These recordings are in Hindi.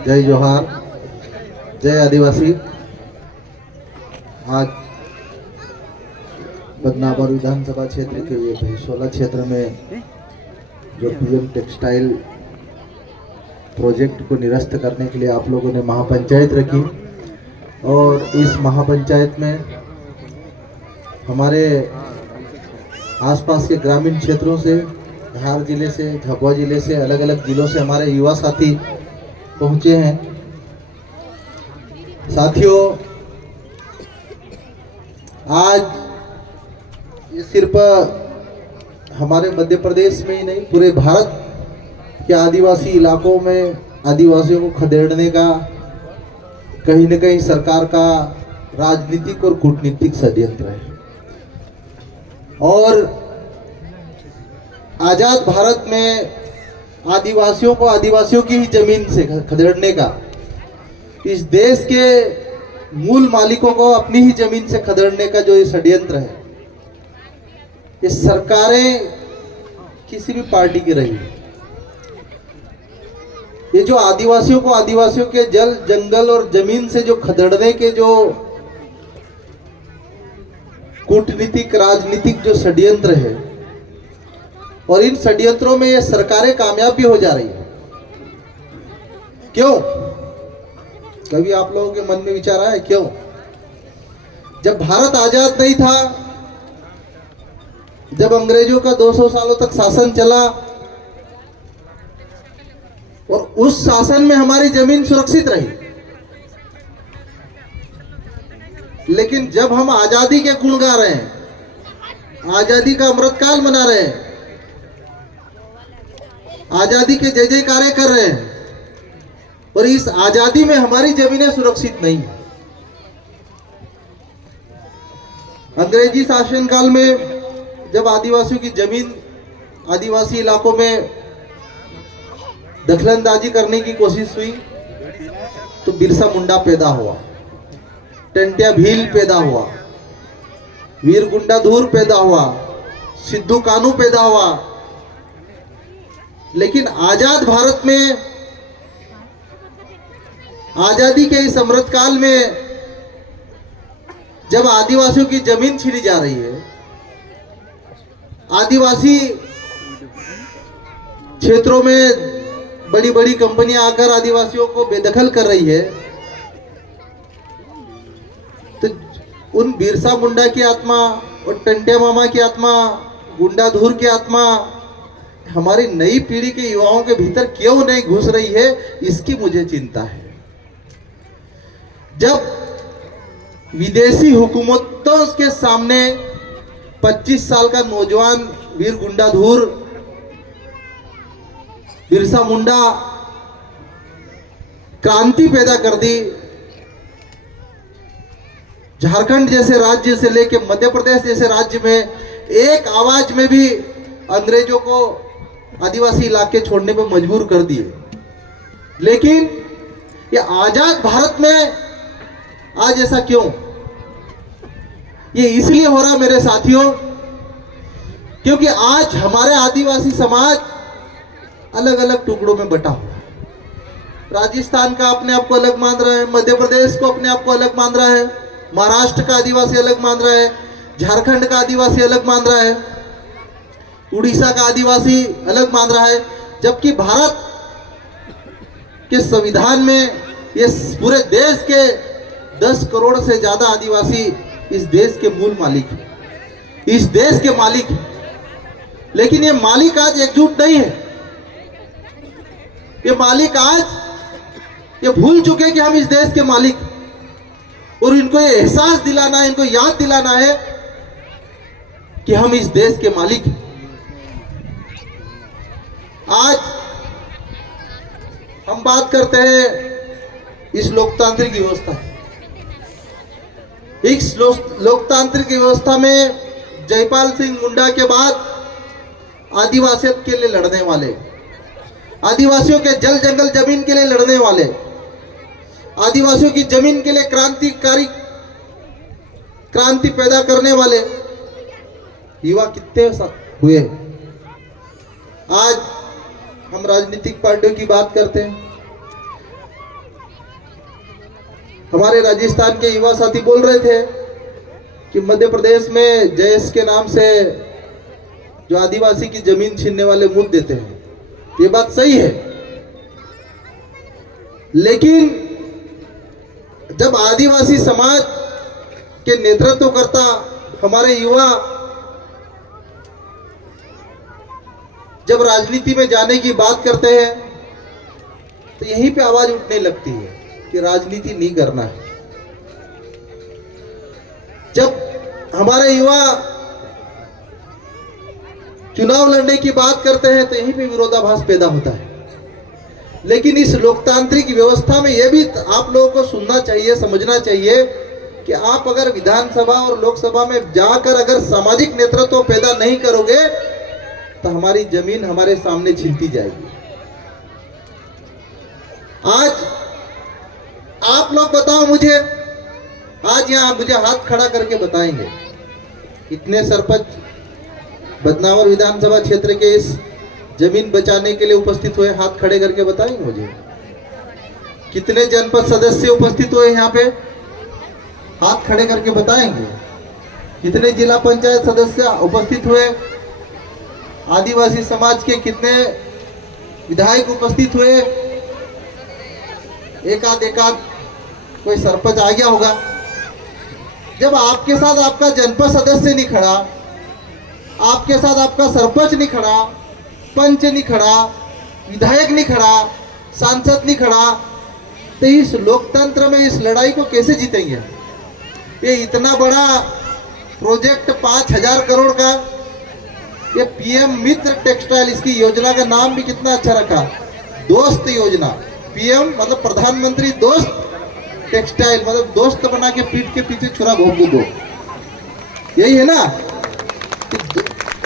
जय जोहार, जय आदिवासी। आज बदनावर विधानसभा क्षेत्र के ये भैंसवाला क्षेत्र में जो पीएम टेक्सटाइल प्रोजेक्ट को निरस्त करने के लिए आप लोगों ने महापंचायत रखी और इस महापंचायत में हमारे आसपास के ग्रामीण क्षेत्रों से, धार जिले से, झाबुआ जिले से, अलग अलग जिलों से हमारे युवा साथी पहुंचे हैं। साथियों, आज ये सिर्फ हमारे मध्य प्रदेश में ही नहीं, पूरे भारत के आदिवासी इलाकों में आदिवासियों को खदेड़ने का कहीं न कहीं सरकार का राजनीतिक और कूटनीतिक षड्यंत्र है। और आजाद भारत में आदिवासियों को आदिवासियों की ही जमीन से खदेड़ने का, इस देश के मूल मालिकों को अपनी ही जमीन से खदेड़ने का जो ये षड्यंत्र है, ये सरकारें किसी भी पार्टी की रही, ये जो आदिवासियों को आदिवासियों के जल, जंगल और जमीन से जो खदेड़ने के जो कूटनीतिक राजनीतिक जो षड्यंत्र है, और इन षड्यंत्रों में ये सरकारें कामयाब भी हो जा रही है। क्यों? कभी आप लोगों के मन में विचार आया क्यों? जब भारत आजाद नहीं था, जब अंग्रेजों का 200 सालों तक शासन चला और उस शासन में हमारी जमीन सुरक्षित रही, लेकिन जब हम आजादी के गुण गा रहे हैं, आजादी का अमृतकाल मना रहे हैं, आजादी के जय जयकारे कर रहे हैं, और इस आजादी में हमारी जमीनें सुरक्षित नहीं। अंग्रेजी शासनकाल में जब आदिवासियों की जमीन, आदिवासी इलाकों में दखलंदाजी करने की कोशिश हुई तो बिरसा मुंडा पैदा हुआ, टंट्या भील पैदा हुआ, वीर गुंडाधुर पैदा हुआ, सिद्धू कानू पैदा हुआ। लेकिन आजाद भारत में, आजादी के इस अमृतकाल में जब आदिवासियों की जमीन छीनी जा रही है, आदिवासी क्षेत्रों में बड़ी बड़ी कंपनियां आकर आदिवासियों को बेदखल कर रही है, तो उन बिरसा मुंडा की आत्मा और टंट्या मामा की आत्मा, गुंडाधुर की आत्मा हमारी नई पीढ़ी के युवाओं के भीतर क्यों नहीं घुस रही है, इसकी मुझे चिंता है। जब विदेशी हुकूमतों के सामने 25 साल का नौजवान वीर गुंडाधुर, बिरसा मुंडा क्रांति पैदा कर दी, झारखंड जैसे राज्य से लेके मध्य प्रदेश जैसे राज्य में एक आवाज में भी अंग्रेजों को आदिवासी इलाके छोड़ने पर मजबूर कर दिए। लेकिन ये आजाद भारत में आज ऐसा क्यों? ये इसलिए हो रहा मेरे साथियों, क्योंकि आज हमारे आदिवासी समाज अलग अलग टुकड़ों में बटा हुआ है। राजस्थान का अपने आप को अलग मान रहा है, मध्य प्रदेश को अपने आप को अलग मान रहा है, महाराष्ट्र का आदिवासी अलग मान रहा है, झारखंड का आदिवासी अलग मान रहा है, उड़ीसा का आदिवासी अलग मान रहा है। जबकि भारत के संविधान में ये पूरे देश के 10 करोड़ से ज्यादा आदिवासी इस देश के मूल मालिक हैं, इस देश के मालिक हैं। लेकिन ये मालिक आज एकजुट नहीं है। ये मालिक आज ये भूल चुके हैं कि हम इस देश के मालिक, और इनको ये एहसास दिलाना है, इनको याद दिलाना है कि हम इस देश के मालिक हैं। आज हम बात करते हैं इस लोकतांत्रिक व्यवस्था, इस लोकतांत्रिक व्यवस्था में जयपाल सिंह मुंडा के बाद आदिवासियों के लिए लड़ने वाले, आदिवासियों के जल जंगल जमीन के लिए लड़ने वाले, आदिवासियों की जमीन के लिए क्रांतिकारी क्रांति पैदा करने वाले युवा कितने हुए। आज हम राजनीतिक पार्टियों की बात करते हैं, हमारे राजस्थान के युवा साथी बोल रहे थे कि मध्य प्रदेश में जयेश के नाम से जो आदिवासी की जमीन छीनने वाले मुद्दे देते हैं, ये बात सही है। लेकिन जब आदिवासी समाज के नेतृत्व करता हमारे युवा जब राजनीति में जाने की बात करते हैं तो यहीं पे आवाज उठने लगती है कि राजनीति नहीं करना है। जब हमारे युवा चुनाव लड़ने की बात करते हैं तो यहीं पे विरोधाभास पैदा होता है। लेकिन इस लोकतांत्रिक व्यवस्था में यह भी आप लोगों को सुनना चाहिए, समझना चाहिए कि आप अगर विधानसभा और लोकसभा में जाकर अगर सामाजिक नेतृत्व पैदा नहीं करोगे तो हमारी जमीन हमारे सामने छिनती जाएगी। आज आप लोग बताओ मुझे, आज यहां मुझे हाथ खड़ा करके बताएंगे कितने सरपंच बदनावर विधानसभा क्षेत्र के इस जमीन बचाने के लिए उपस्थित हुए? हाथ खड़े करके बताएंगे मुझे। कितने जनपद सदस्य उपस्थित हुए यहाँ पे? हाथ खड़े करके बताएंगे। कितने जिला पंचायत सदस्य उपस्थित हुए? आदिवासी समाज के कितने विधायक उपस्थित हुए? एक आध कोई सरपंच आ गया होगा। जब आपके साथ आपका जनपद सदस्य नहीं खड़ा, आपके साथ आपका सरपंच नहीं खड़ा, पंच नहीं खड़ा, विधायक नहीं खड़ा, सांसद नहीं खड़ा, तो इस लोकतंत्र में इस लड़ाई को कैसे जीतेंगे? ये इतना बड़ा प्रोजेक्ट 5,000 करोड़ का, ये पीएम मित्र टेक्सटाइल, इसकी योजना का नाम भी कितना अच्छा रखा, दोस्त योजना। पीएम मतलब प्रधानमंत्री दोस्त टेक्सटाइल, मतलब दोस्त बना के पीठ के पीछे छुरा भोंक दो, यही है ना।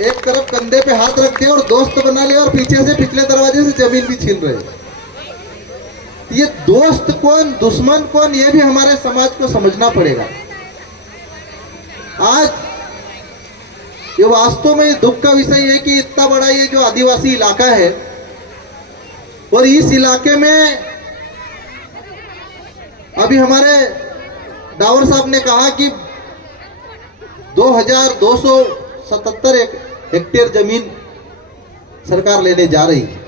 एक तरफ कंधे पे हाथ रख दिया और दोस्त बना लिया और पीछे से पिछले दरवाजे से जमीन भी छीन रहे। ये दोस्त कौन, दुश्मन कौन, ये भी हमारे समाज को समझना पड़ेगा। आज ये वास्तव में दुख का विषय है कि इतना बड़ा ये जो आदिवासी इलाका है और इस इलाके में अभी हमारे डावर साहब ने कहा कि 2277 हेक्टेयर जमीन सरकार लेने जा रही है।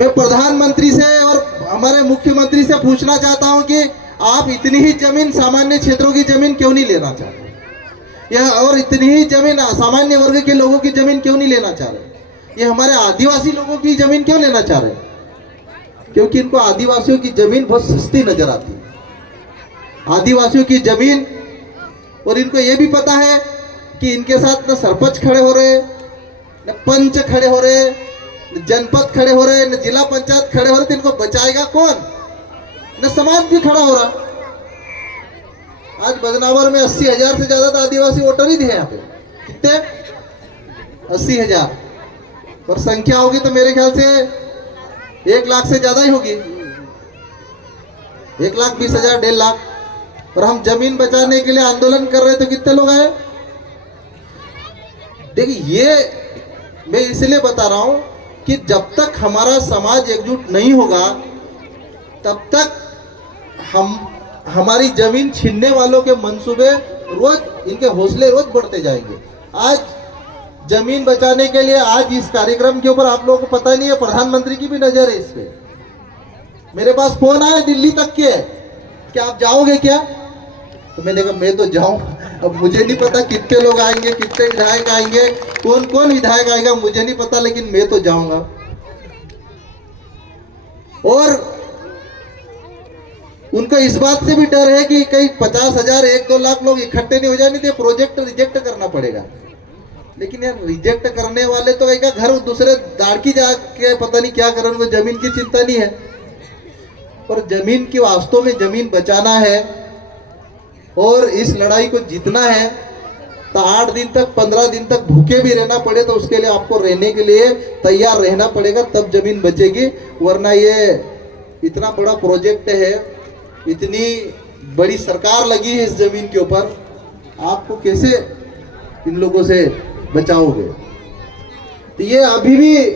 मैं प्रधानमंत्री से और हमारे मुख्यमंत्री से पूछना चाहता हूं कि आप इतनी ही जमीन सामान्य क्षेत्रों की जमीन क्यों नहीं लेना चाह रहे, या और इतनी ही जमीन सामान्य वर्ग के लोगों की जमीन क्यों नहीं लेना चाह रहे? ये हमारे आदिवासी लोगों की जमीन क्यों लेना चाह रहे? क्योंकि इनको आदिवासियों की जमीन बहुत सस्ती नजर आती है, आदिवासियों की जमीन। और इनको ये भी पता है कि इनके साथ न सरपंच खड़े हो रहे, न पंच खड़े हो रहे, न जनपद खड़े हो रहे, न जिला पंचायत खड़े हो रहे, तो इनको बचाएगा कौन? न समाज भी खड़ा हो रहा। आज बदनावर में 80,000 से ज्यादा तो आदिवासी वोटर ही थे यहाँ पे। कितने? 80,000। और संख्या होगी तो मेरे ख्याल से 1 लाख से ज्यादा ही होगी, 1,20,000, 1.5 लाख। और हम जमीन बचाने के लिए आंदोलन कर रहे तो कितने लोग आए? देखिए, ये मैं इसलिए बता रहा हूं कि जब तक हमारा समाज एकजुट नहीं होगा तब तक हमारी जमीन छीनने वालों के मंसूबे रोज, इनके हौसले रोज बढ़ते जाएंगे। आज जमीन बचाने के लिए, आज इस कार्यक्रम के ऊपर आप लोगों को पता नहीं है, प्रधानमंत्री की भी नजर है इस पे। मेरे पास फोन आया दिल्ली तक के, क्या आप जाओगे क्या? तो मैंने कहा मैं तो जाऊं। अब मुझे नहीं पता कितने लोग आएंगे, कितने विधायक आएंगे, कौन कौन विधायक आएगा मुझे नहीं पता, लेकिन मैं तो जाऊंगा। और उनको इस बात से भी डर है कि कहीं 50,000, 1-2 लाख लोग इकट्ठे नहीं हो जाए, नहीं तो प्रोजेक्ट रिजेक्ट करना पड़ेगा। लेकिन यार, रिजेक्ट करने वाले तो एक घर दूसरे दाड़की जाके पता नहीं क्या करें, उनको जमीन की चिंता नहीं है। और जमीन की, वास्तव में जमीन बचाना है और इस लड़ाई को जीतना है तो 8 दिन तक, 15 दिन तक भूखे भी रहना पड़े तो उसके लिए आपको रहने के लिए तैयार रहना पड़ेगा, तब जमीन बचेगी। वरना ये इतना बड़ा प्रोजेक्ट है, इतनी बड़ी सरकार लगी है इस जमीन के ऊपर, आपको कैसे इन लोगों से बचाओगे? तो ये अभी भी,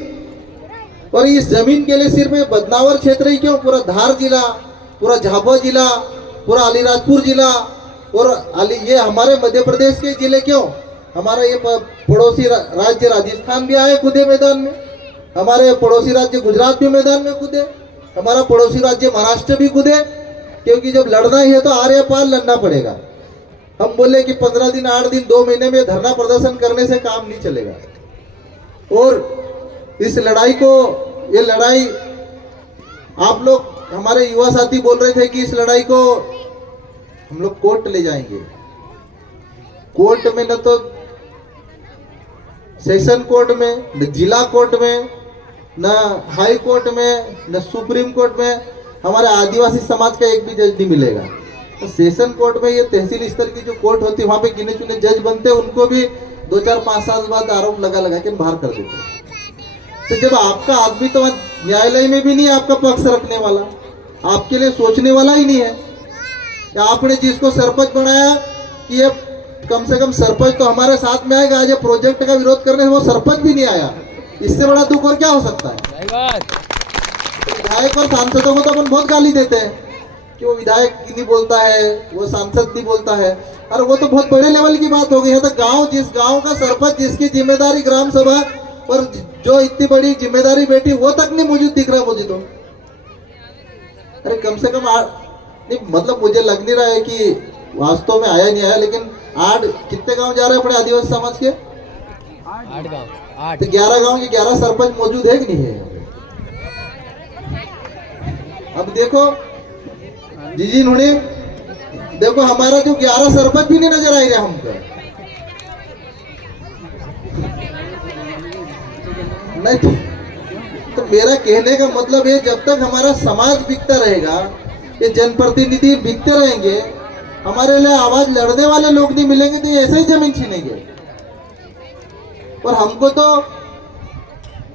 और इस जमीन के लिए सिर्फ बदनावर क्षेत्र ही क्यों, पूरा धार जिला, पूरा झाबुआ जिला, पूरा अलीराजपुर जिला और ये हमारे मध्य प्रदेश के जिले क्यों, हमारा ये पड़ोसी राज्य राजस्थान भी आए कूदे मैदान में, हमारे पड़ोसी राज्य गुजरात भी मैदान में कूदे, हमारा पड़ोसी राज्य महाराष्ट्र भी कूदे, क्योंकि जब लड़ना ही है तो आर या पार लड़ना पड़ेगा। हम बोले कि 15 दिन 8 दिन 2 महीने में धरना प्रदर्शन करने से काम नहीं चलेगा। और इस लड़ाई को, ये लड़ाई आप लोग हमारे युवा साथी बोल रहे थे कि इस लड़ाई को हम लोग कोर्ट ले जाएंगे। कोर्ट में न तो सेशन कोर्ट में, न जिला कोर्ट में, न हाई कोर्ट में, न सुप्रीम कोर्ट में हमारे आदिवासी समाज का एक भी जज नहीं मिलेगा। तो सेशन कोर्ट में, ये तहसील स्तर की जो कोर्ट होती है, वहां पे गिने चुने जज बनते हैं, उनको भी 2 4 5 साल बाद आरोप लगा के बाहर कर देते हैं। तो जब आपका आदमी तो न्यायालय में भी नहीं आपका पक्ष रखने वाला, आपके लिए सोचने वाला ही नहीं है, या आपने जिसको सरपंच बनाया कि ये कम से कम सरपंच तो हमारे साथ में आएगा, आज ये प्रोजेक्ट का विरोध करने से वो सरपंच भी नहीं आया, इससे बड़ा दुख और क्या हो सकता है। विधायक और सांसदों को तो अपन बहुत गाली देते हैं कि वो विधायक नहीं बोलता है, वो सांसद नहीं बोलता है, और वो तो बहुत बड़े लेवल की बात हो गई है। तो गांव, जिस गांव का सरपंच, जिसकी जिम्मेदारी ग्राम सभा और जो इतनी बड़ी जिम्मेदारी बैठी, वो तक नहीं मौजूद दिख रहा मुझे तो। अरे कम से कम नहीं, मतलब मुझे लग नहीं रहा है कि वास्तव में आया नहीं आया, लेकिन 8 कितने गांव जा रहे हैं अपने आदिवासी समाज के? 8 गांव, तो 11 गांव के 11 सरपंच मौजूद है कि नहीं है? अब देखो जी नुणी, देखो हमारा जो 11 सरपंच भी नहीं नजर आ रहे हमको। नहीं तो मेरा कहने का मतलब है, जब तक हमारा समाज बिकता रहेगा, ये जनप्रतिनिधि बिकते रहेंगे, हमारे लिए आवाज लड़ने वाले लोग नहीं मिलेंगे, तो ये ऐसे ही जमीन छीनेंगे। और हमको तो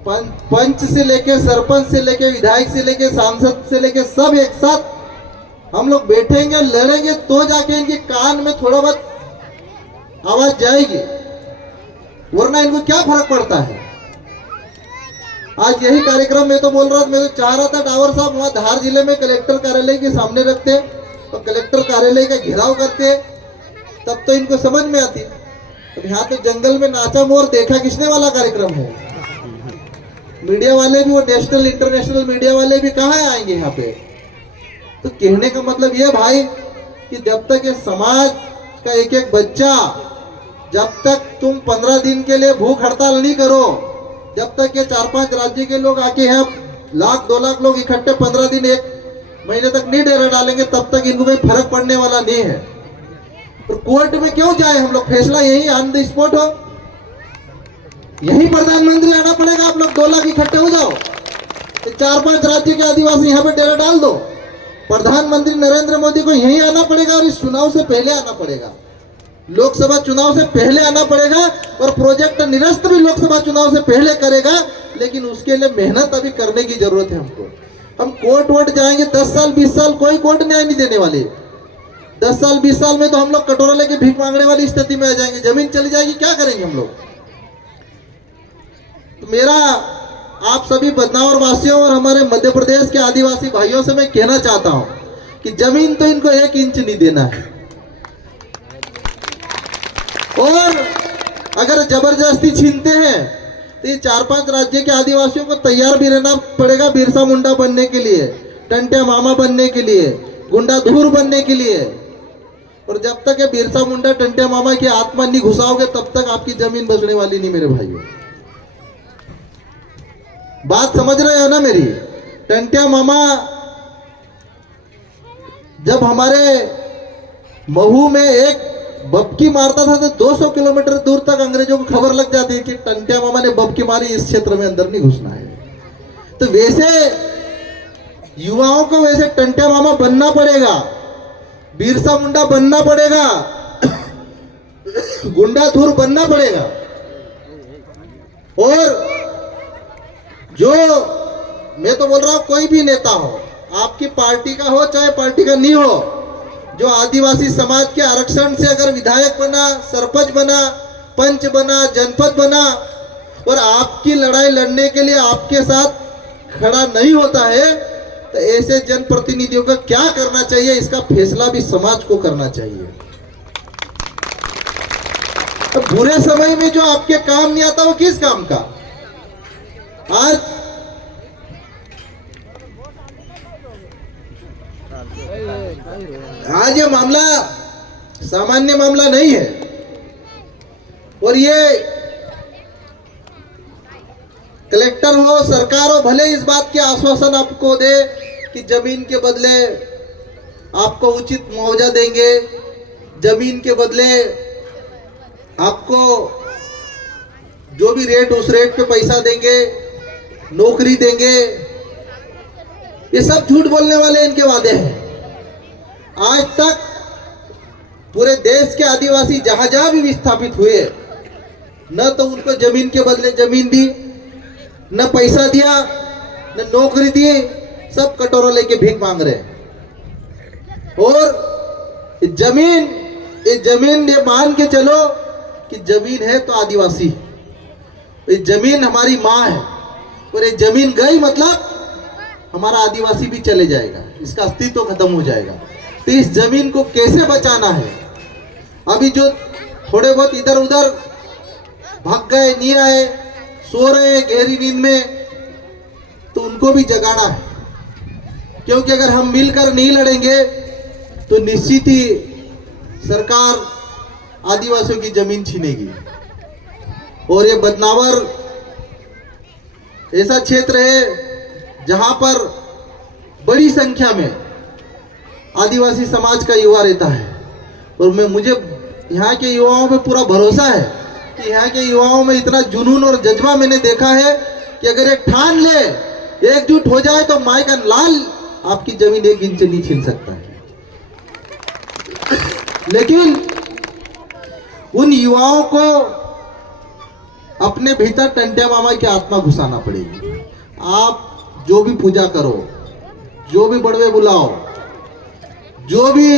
पंच से लेके, सरपंच से लेके, विधायक से लेके, सांसद से लेके सब एक साथ हम लोग बैठेंगे, लड़ेंगे, तो जाके इनके कान में थोड़ा बहुत आवाज जाएगी, वरना इनको क्या फर्क पड़ता है। आज यही कार्यक्रम मैं तो बोल रहा था, मैं तो चाह रहा था डावर साहब वहां धार जिले में कलेक्टर कार्यालय के सामने रखते और कलेक्टर कार्यालय का घेराव करते, तब तो इनको समझ में आती। अब यहाँ तो जंगल में नाचा मोर देखा किसने वाला कार्यक्रम है। मीडिया वाले भी, वो नेशनल इंटरनेशनल मीडिया वाले भी कहाँ आएंगे यहाँ पे। तो कहने का मतलब ये भाई कि जब तक ये समाज का एक एक बच्चा, जब तक तुम 15 दिन के लिए भूख हड़ताल नहीं करो, जब तक ये 4-5 राज्य के लोग आके यहाँ 1 लाख 2 लाख लोग इकट्ठे 15 दिन 1 महीने तक नहीं डेरा डालेंगे, तब तक इनको कोई फर्क पड़ने वाला नहीं है। और कोर्ट में क्यों जाए हम लोग, फैसला यही ऑन द स्पॉट हो, यही प्रधानमंत्री आना पड़ेगा। आप लोग 2 लाख इकट्ठे हो जाओ, 4-5 राज्य के आदिवासी यहाँ पे डेरा डाल दो, प्रधानमंत्री नरेंद्र मोदी को यहीं आना पड़ेगा और इस चुनाव से पहले आना पड़ेगा, लोकसभा चुनाव से पहले आना पड़ेगा, और प्रोजेक्ट निरस्त भी लोकसभा चुनाव से पहले करेगा। लेकिन उसके लिए मेहनत अभी करने की जरूरत है हमको। हम कोर्ट वोट जाएंगे 10 साल 20 साल, कोई कोर्ट न्याय नहीं देने वाले। 10 साल 20 साल में तो हम लोग कटोरा लेके भीख मांगने वाली स्थिति में आ जाएंगे, जमीन चली जाएगी, क्या करेंगे हम लोग। तो मेरा आप सभी बदनावर वासियों और हमारे मध्य प्रदेश के आदिवासी भाइयों से मैं कहना चाहता हूं कि जमीन तो इनको 1 इंच नहीं देना है, और अगर जबरदस्ती छीनते हैं तो ये 4-5 राज्य के आदिवासियों को तैयार भी रहना पड़ेगा बिरसा मुंडा बनने के लिए, टंटिया मामा बनने के लिए, गुंडा धूर बनने के लिए। और जब तक ये बिरसा मुंडा टंटिया मामा की आत्मा नहीं घुसाओगे, तब तक आपकी जमीन बचने वाली नहीं मेरे भाइयों। बात समझ रहे हो ना मेरी। टंटिया मामा जब हमारे महू में एक बबकी मारता था तो 200 किलोमीटर दूर तक अंग्रेजों को खबर लग जाती है कि टंटिया मामा ने बबकी मारी, इस क्षेत्र में अंदर नहीं घुसना है। तो वैसे युवाओं को वैसे टंटिया मामा बनना पड़ेगा, बिरसा मुंडा बनना पड़ेगा, गुंडाधुर बनना पड़ेगा। और जो मैं तो बोल रहा हूं, कोई भी नेता हो, आपकी पार्टी का हो चाहे पार्टी का नहीं हो, जो आदिवासी समाज के आरक्षण से अगर विधायक बना, सरपंच बना, पंच बना, जनपद बना, और आपकी लड़ाई लड़ने के लिए आपके साथ खड़ा नहीं होता है, तो ऐसे जनप्रतिनिधियों का क्या करना चाहिए, इसका फैसला भी समाज को करना चाहिए। तो बुरे समय में जो आपके काम नहीं आता वो किस काम का? आज ये मामला सामान्य मामला नहीं है। और ये कलेक्टर हो, सरकार हो, भले इस बात के आश्वासन आपको दे कि जमीन के बदले आपको उचित मुआवजा देंगे, जमीन के बदले आपको जो भी रेट उस रेट पे पैसा देंगे, नौकरी देंगे, ये सब झूठ बोलने वाले इनके वादे हैं। आज तक पूरे देश के आदिवासी जहां जहां भी विस्थापित हुए, न तो उनको जमीन के बदले जमीन दी, न पैसा दिया, न नौकरी दी, सब कटोरा लेके भीख मांग रहे हैं। और जमीन ये मान के चलो कि जमीन है तो आदिवासी, ये जमीन हमारी माँ है, और ये जमीन गई मतलब हमारा आदिवासी भी चले जाएगा, इसका अस्तित्व खत्म हो जाएगा। तो इस जमीन को कैसे बचाना है? अभी जो थोड़े बहुत इधर उधर भाग गए, नहीं आए, सो रहे हैं गहरी नींद में, तो उनको भी जगाना है। क्योंकि अगर हम मिलकर नहीं लड़ेंगे तो निश्चित ही सरकार आदिवासियों की जमीन छीनेगी। और ये बदनावर ऐसा क्षेत्र है जहां पर बड़ी संख्या में आदिवासी समाज का युवा रहता है। और मुझे यहाँ के युवाओं पे पूरा भरोसा है कि यहाँ के युवाओं में इतना जुनून और जज्बा मैंने देखा है कि अगर एक ठान ले, एकजुट हो जाए तो माई का लाल आपकी जमीन 1 इंच नहीं छीन सकता है। लेकिन उन युवाओं को अपने भीतर टंटिया मामा की आत्मा घुसाना पड़ेगी। आप जो भी पूजा करो, जो भी बड़वे बुलाओ, जो भी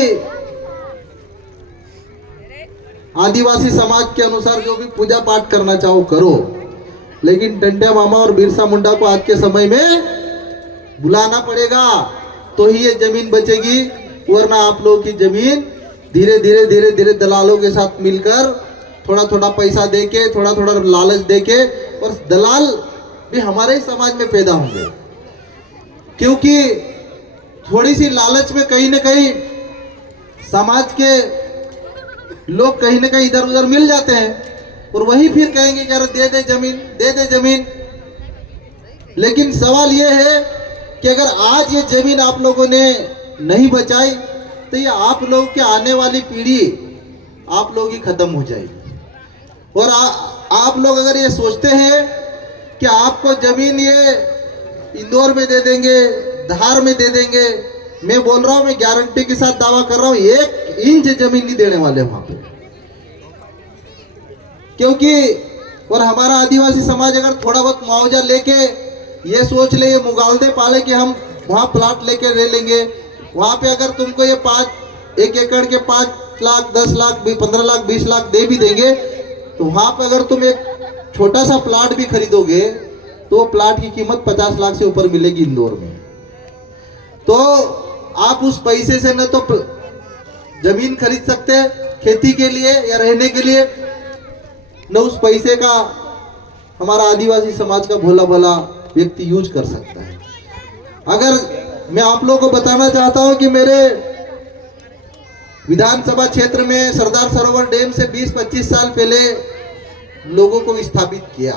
आदिवासी समाज के अनुसार जो भी पूजा पाठ करना चाहो करो, लेकिन टंटिया मामा और बिरसा मुंडा को आज के समय में बुलाना पड़ेगा, तो ही ये जमीन बचेगी। वरना आप लोगों की जमीन धीरे धीरे दलालों के साथ मिलकर थोड़ा थोड़ा पैसा देके, थोड़ा थोड़ा लालच देके, और दलाल भी हमारे ही समाज में पैदा होंगे। क्योंकि थोड़ी सी लालच में कहीं ना कहीं समाज के लोग कहीं ना कहीं इधर उधर मिल जाते हैं, और वही फिर कहेंगे कि अरे दे दे जमीन, दे दे जमीन। लेकिन सवाल ये है कि अगर आज ये जमीन आप लोगों ने नहीं बचाई तो ये आप लोगों के आने वाली पीढ़ी आप लोग ही खत्म हो जाएगी। और आप लोग अगर ये सोचते हैं कि आपको जमीन ये इंदौर में दे देंगे, धार में दे देंगे, मैं बोल रहा हूं, मैं गारंटी के साथ दावा कर रहा हूं 1 इंच जमीन नहीं देने वाले वहां पे। क्योंकि और हमारा आदिवासी समाज अगर थोड़ा बहुत मुआवजा लेके ये सोच ले, ये मुगालदे पाले कि हम वहां प्लाट लेके रह लेंगे, वहां पे अगर तुमको ये 1 एकड़ के 5 लाख 10 लाख 15 लाख 20 लाख दे भी देंगे, तो वहां पे अगर तुम एक छोटा सा प्लाट भी खरीदोगे तो प्लाट की कीमत 50 लाख से ऊपर मिलेगी इंदौर में। तो आप उस पैसे से न तो जमीन खरीद सकते हैं खेती के लिए या रहने के लिए, न उस पैसे का हमारा आदिवासी समाज का भोला भला व्यक्ति यूज कर सकता है। अगर मैं आप लोगों को बताना चाहता हूं कि मेरे विधानसभा क्षेत्र में सरदार सरोवर डैम से 20-25 साल पहले लोगों को विस्थापित किया।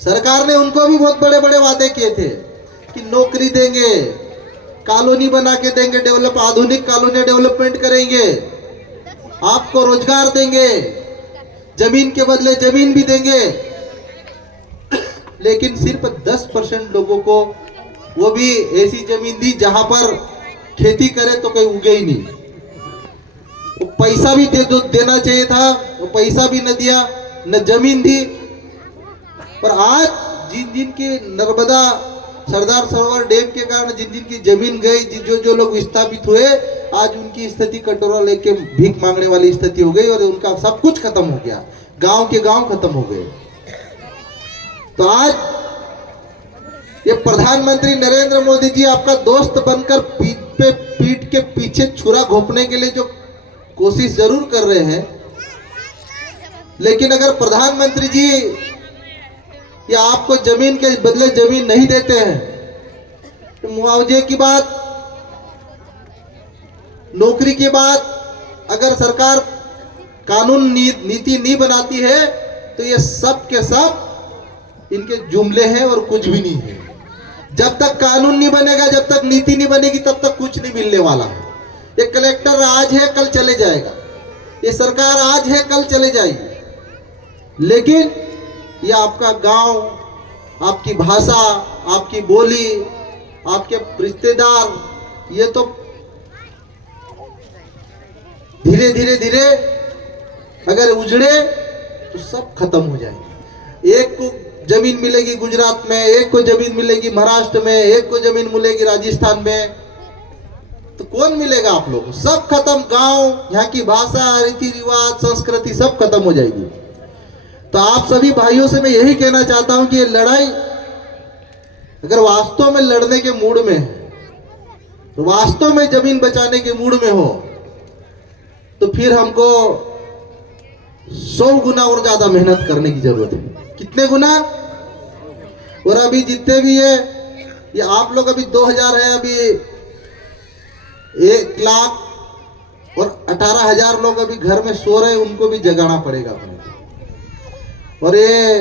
सरकार ने उनको भी बहुत बड़े बड़े वादे किए थे कि नौकरी देंगे, कॉलोनी बना के देंगे, आधुनिक कॉलोनी डेवलपमेंट करेंगे, आपको रोजगार देंगे, जमीन के बदले जमीन भी देंगे। लेकिन सिर्फ 10% लोगों को, वो भी ऐसी जमीन दी जहां पर खेती करे तो कहीं उगे ही नहीं। वो पैसा भी देना चाहिए था, वो पैसा भी न दिया, न जमीन दी। और आज जिन की नर्मदा सरदार सरोवर डैम के कारण जिन की जमीन गई, जो लोग विस्थापित हुए, आज उनकी स्थिति कटोरा लेके भीख मांगने वाली स्थिति हो गई और उनका सब कुछ खत्म हो गया, गांव के गांव खत्म हो गए। तो आज ये प्रधानमंत्री नरेंद्र मोदी जी आपका दोस्त बनकर पीठ के पीछे छुरा घोंपने के लिए जो कोशिश जरूर कर रहे हैं, लेकिन अगर प्रधानमंत्री जी या आपको जमीन के बदले जमीन नहीं देते हैं तो मुआवजे की बात, नौकरी की बात, अगर सरकार कानून नीति नहीं बनाती है तो ये सब के सब इनके जुमले हैं और कुछ भी नहीं है। जब तक कानून नहीं बनेगा, जब तक नीति नहीं बनेगी, तब तक कुछ नहीं मिलने वाला है। ये कलेक्टर आज है कल चले जाएगा, ये सरकार आज है कल चले जाएगी, लेकिन ये आपका गांव, आपकी भाषा, आपकी बोली, आपके रिश्तेदार, ये तो धीरे धीरे धीरे अगर उजड़े तो सब खत्म हो जाएगी। एक को जमीन मिलेगी गुजरात में, एक को जमीन मिलेगी महाराष्ट्र में, एक को जमीन मिलेगी राजस्थान में, तो कौन मिलेगा आप लोगों को? सब खत्म। गांव, यहाँ की भाषा, रीति रिवाज, संस्कृति सब खत्म हो जाएगी। तो आप सभी भाइयों से मैं यही कहना चाहता हूं कि ये लड़ाई अगर वास्तव में लड़ने के मूड में है, तो वास्तव में जमीन बचाने के मूड में हो, तो फिर हमको 100 गुना और ज्यादा मेहनत करने की जरूरत है। कितने गुना? और अभी जितने भी है, ये आप लोग अभी 2000 है, अभी 1 लाख और 18,000 लोग अभी घर में सो रहे हैं, उनको भी जगाना पड़ेगा अपने को। और ये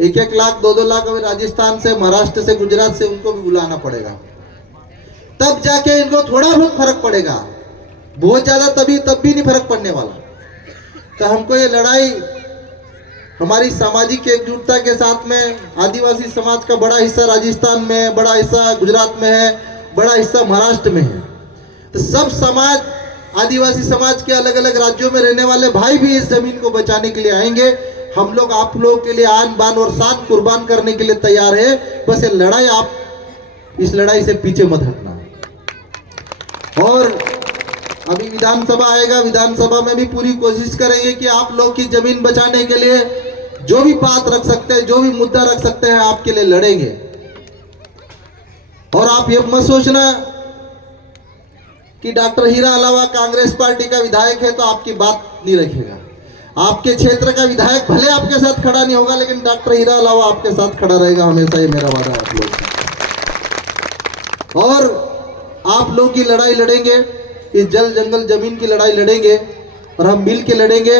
1-1 लाख 2-2 लाख अभी राजस्थान से, महाराष्ट्र से, गुजरात से, उनको भी बुलाना पड़ेगा। तब जाके इनको थोड़ा बहुत फर्क पड़ेगा, बहुत ज्यादा तब भी नहीं फर्क पड़ने वाला। तो हमको ये लड़ाई हमारी सामाजिक एकजुटता के साथ में, आदिवासी समाज का बड़ा हिस्सा राजस्थान में, बड़ा हिस्सा गुजरात में है, बड़ा हिस्सा महाराष्ट्र में है, तो सब समाज, आदिवासी समाज के अलग अलग राज्यों में रहने वाले भाई भी इस जमीन को बचाने के लिए आएंगे। हम लोग आप लोग के लिए आन बान और शान कुर्बान करने के लिए तैयार है। बस ये लड़ाई, आप इस लड़ाई से पीछे मत हटना। और अभी विधानसभा आएगा, विधानसभा में भी पूरी कोशिश करेंगे कि आप लोग की जमीन बचाने के लिए जो भी बात रख सकते हैं, जो भी मुद्दा रख सकते हैं, आपके लिए लड़ेंगे। और आप ये मत सोचना कि डॉक्टर हीरा अलावा कांग्रेस पार्टी का विधायक है तो आपकी बात नहीं रखेगा। आपके क्षेत्र का विधायक भले आपके साथ खड़ा नहीं होगा, लेकिन डॉक्टर हीरा अलावा आपके साथ खड़ा रहेगा हमेशा, ये मेरा वादा आप लोग। और आप लोग की लड़ाई लड़ेंगे, इस जल जंगल जमीन की लड़ाई लड़ेंगे, और हम मिल के लड़ेंगे।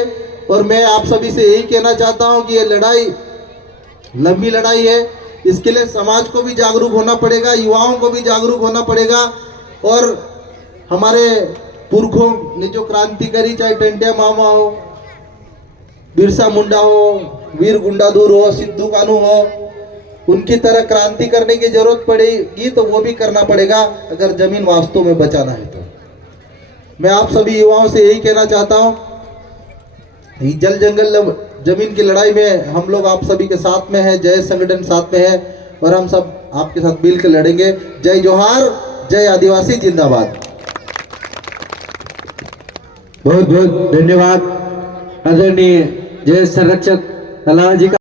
और मैं आप सभी से यही कहना चाहता हूं कि ये लड़ाई लंबी लड़ाई है। इसके लिए समाज को भी जागरूक होना पड़ेगा, युवाओं को भी जागरूक होना पड़ेगा। और हमारे पुरखों ने जो क्रांति करी, चाहे टंटिया मामा हो, बिरसा मुंडा हो, वीर गुंडाधुर हो, सिद्धू कानू हो, उनकी तरह क्रांति करने की जरूरत पड़ेगी, तो वो भी करना पड़ेगा अगर जमीन वास्तव में बचाना है। तो मैं आप सभी युवाओं से यही कहना चाहता हूं, जल जंगल जमीन की लड़ाई में हम लोग आप सभी के साथ में है, जय संगठन साथ में है, और हम सब आपके साथ मिलकर लड़ेंगे। जय जोहार, जय आदिवासी जिंदाबाद। बहुत बहुत धन्यवाद आदरणीय जय संरक्षक अलावा जी का।